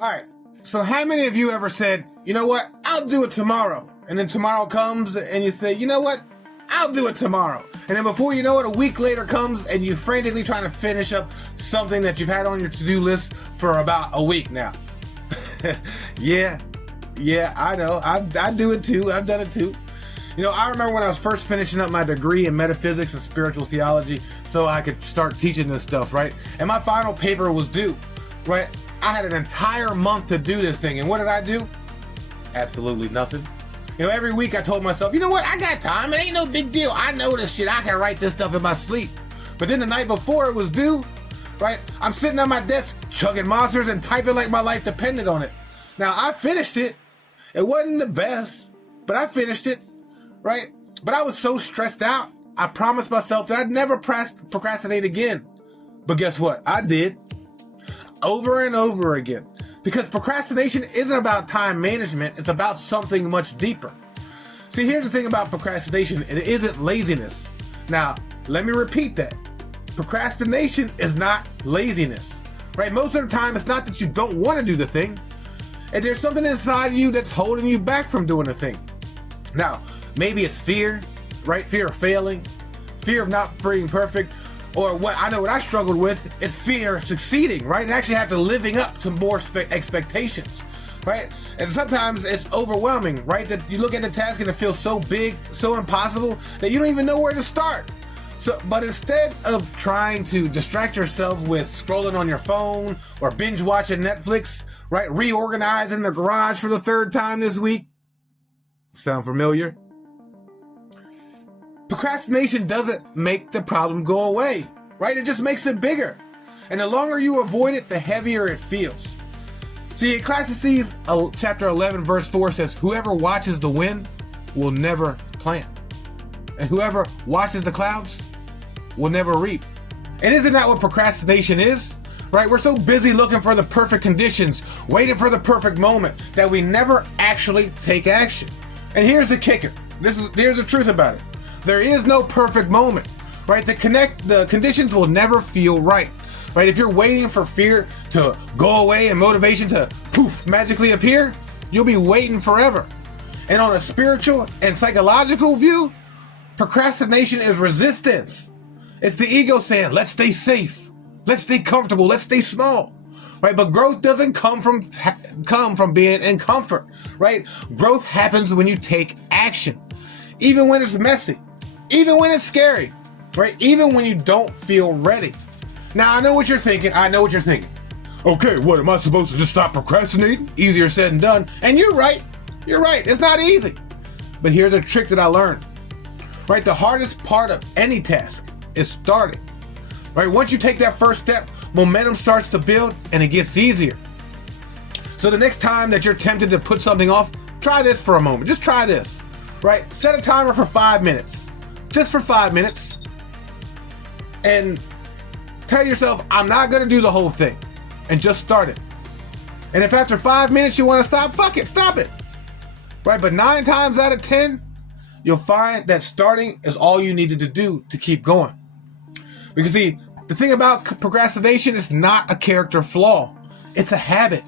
All right. So how many of you ever said, you know what, I'll do it tomorrow. And then tomorrow comes and you say, you know what, I'll do it tomorrow. And then before you know it, a week later comes and you're frantically trying to finish up something that you've had on your to-do list for about a week now. Yeah, I know. I do it too. I've done it too. You know, I remember when I was first finishing up my degree in metaphysics and spiritual theology so I could start teaching this stuff, right? And my final paper was due, right? I had an entire month to do this thing. And what did I do? Absolutely nothing. You know, every week I told myself, you know what? I got time. It ain't no big deal. I know this shit. I can write this stuff in my sleep. But then the night before it was due, right? I'm sitting at my desk chugging monsters and typing like my life depended on it. Now, I finished it. It wasn't the best, but I finished it, right? But I was so stressed out, I promised myself that I'd never procrastinate again. But guess what? I did. Over and over again. Because procrastination isn't about time management, it's about something much deeper. See, here's the thing about procrastination, it isn't laziness. Now, let me repeat that. Procrastination is not laziness, right? Most of the time, it's not that you don't want to do the thing, and there's something inside you that's holding you back from doing the thing. Now, maybe it's fear, right? Fear of failing, fear of not being perfect, or what I struggled with is fear of succeeding, right? And actually have to living up to more expectations, right? And sometimes it's overwhelming, right? That you look at the task and it feels so big, so impossible that you don't even know where to start. So, but instead of trying to distract yourself with scrolling on your phone or binge watching Netflix, right? Reorganizing the garage for the third time this week. Sound familiar? Procrastination doesn't make the problem go away, right? It just makes it bigger. And the longer you avoid it, the heavier it feels. See, Ecclesiastes chapter 11, verse 4 says, whoever watches the wind will never plant. And whoever watches the clouds will never reap. And isn't that what procrastination is? Right? We're so busy looking for the perfect conditions, waiting for the perfect moment, that we never actually take action. And here's the kicker. Here's the truth about it. There is no perfect moment, right? The conditions will never feel right, right? If you're waiting for fear to go away and motivation to poof, magically appear, you'll be waiting forever. And on a spiritual and psychological view, procrastination is resistance. It's the ego saying, let's stay safe, let's stay comfortable, let's stay small, right? But growth doesn't come from being in comfort, right? Growth happens when you take action, even when it's messy. Even when it's scary, right? Even when you don't feel ready. Now, I know what you're thinking. Okay, what, am I supposed to just stop procrastinating? Easier said than done. And you're right. It's not easy. But here's a trick that I learned, right? The hardest part of any task is starting, right? Once you take that first step, momentum starts to build and it gets easier. So the next time that you're tempted to put something off, try this for a moment. Just try this, right? Set a timer for 5 minutes. Just for 5 minutes, and tell yourself, I'm not going to do the whole thing, and just start it. And if after 5 minutes you want to stop, fuck it, stop it. Right? But 9 times out of 10, you'll find that starting is all you needed to do to keep going. Because see, the thing about procrastination is not a character flaw. It's a habit.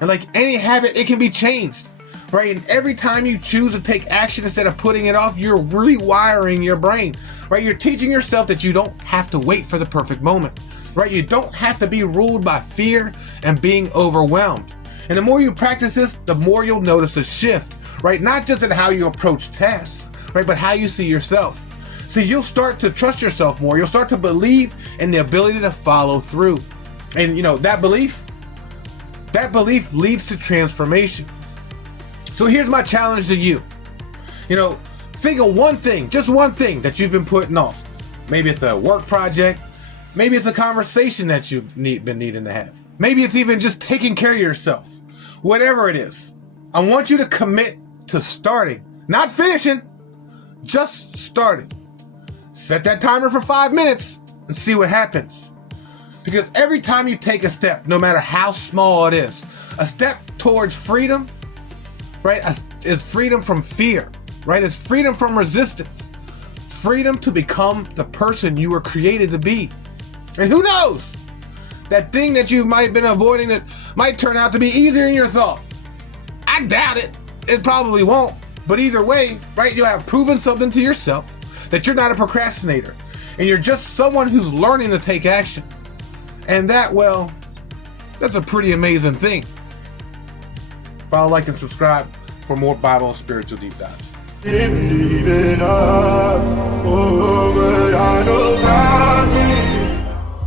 And like any habit, it can be changed. Right? And every time you choose to take action instead of putting it off, you're rewiring your brain, right? You're teaching yourself that you don't have to wait for the perfect moment, right? You don't have to be ruled by fear and being overwhelmed. And the more you practice this, the more you'll notice a shift, right? Not just in how you approach tasks, right? But how you see yourself. See, you'll start to trust yourself more. You'll start to believe in the ability to follow through. And you know, that belief leads to transformation. So here's my challenge to you. You know, think of one thing, just one thing that you've been putting off. Maybe it's a work project. Maybe it's a conversation that you've been needing to have. Maybe it's even just taking care of yourself. Whatever it is, I want you to commit to starting, not finishing, just starting. Set that timer for 5 minutes and see what happens. Because every time you take a step, no matter how small it is, a step towards freedom, right, is freedom from fear, right? It's freedom from resistance. Freedom to become the person you were created to be. And who knows? that thing that you might have been avoiding that might turn out to be easier than you thought. I doubt it. It probably won't. But either way, right, you'll have proven something to yourself that you're not a procrastinator and you're just someone who's learning to take action. And that, well, that's a pretty amazing thing. Follow, like, and subscribe for more Bible and spiritual deep dives. Believe in us, oh, but I know God.